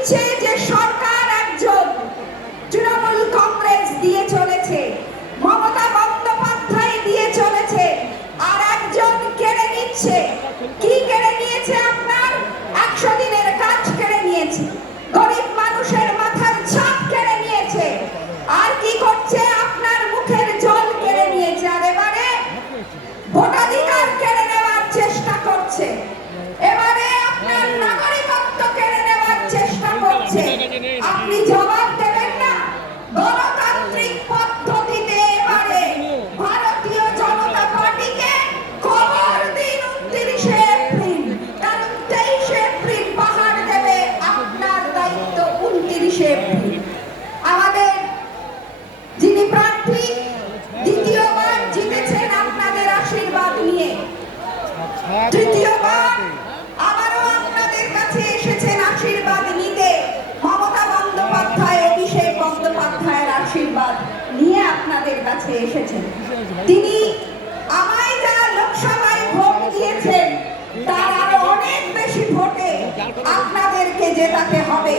দিচ্ছে যে সরকার একজন তৃণমূল কংগ্রেস দিয়ে চলেছে, মমতা বন্দ্যোপাধ্যায় দিয়ে চলেছে, আর একজন কেড়ে নিচ্ছে। কি কেড়ে নিয়েছে? আপনার 100 দিনের কাজ কেড়ে নিয়েছে, গরিব মানুষের মাথার ছাদ কেড়ে নিয়েছে, আর কি করছে? আপনার মুখের জল কেড়ে নিয়েছে, আর এবারে ভোটাধিকার কেড়ে নেওয়ার চেষ্টা করছে, এবারে আপনার নাগরিকত্ব কেড়ে নেওয়ার চেষ্টা করছে। আপনি জবাব দেবেন না? গণতান্ত্রিক পদ্ধতিতে এবারে ভারতীয় জনতা পার্টিকে খবর দিন 29শে এপ্রিল, কারণ 23শে এপ্রিল পাহাড় দেবে আপনার দায়িত্ব। 29শে এপ্রিল আমাদের যিনি প্রার্থী দ্বিতীয়বার জিতেছেন আপনাদের আশীর্বাদ নিয়ে, তৃতীয়বার আবারও আপনাদের কাছে এসেছেন আশীর্বাদ নিতে। মমতা বন্দ্যোপাধ্যায়, অভিষেক বন্দ্যোপাধ্যায়ের আশীর্বাদ নিয়ে আপনাদের কাছে এসেছেন। তিনি আমায় যারা লোকসভায় ভোট দিয়েছেন তার আরো অনেক বেশি ভোটে আপনাদেরকে জেতাতে হবে।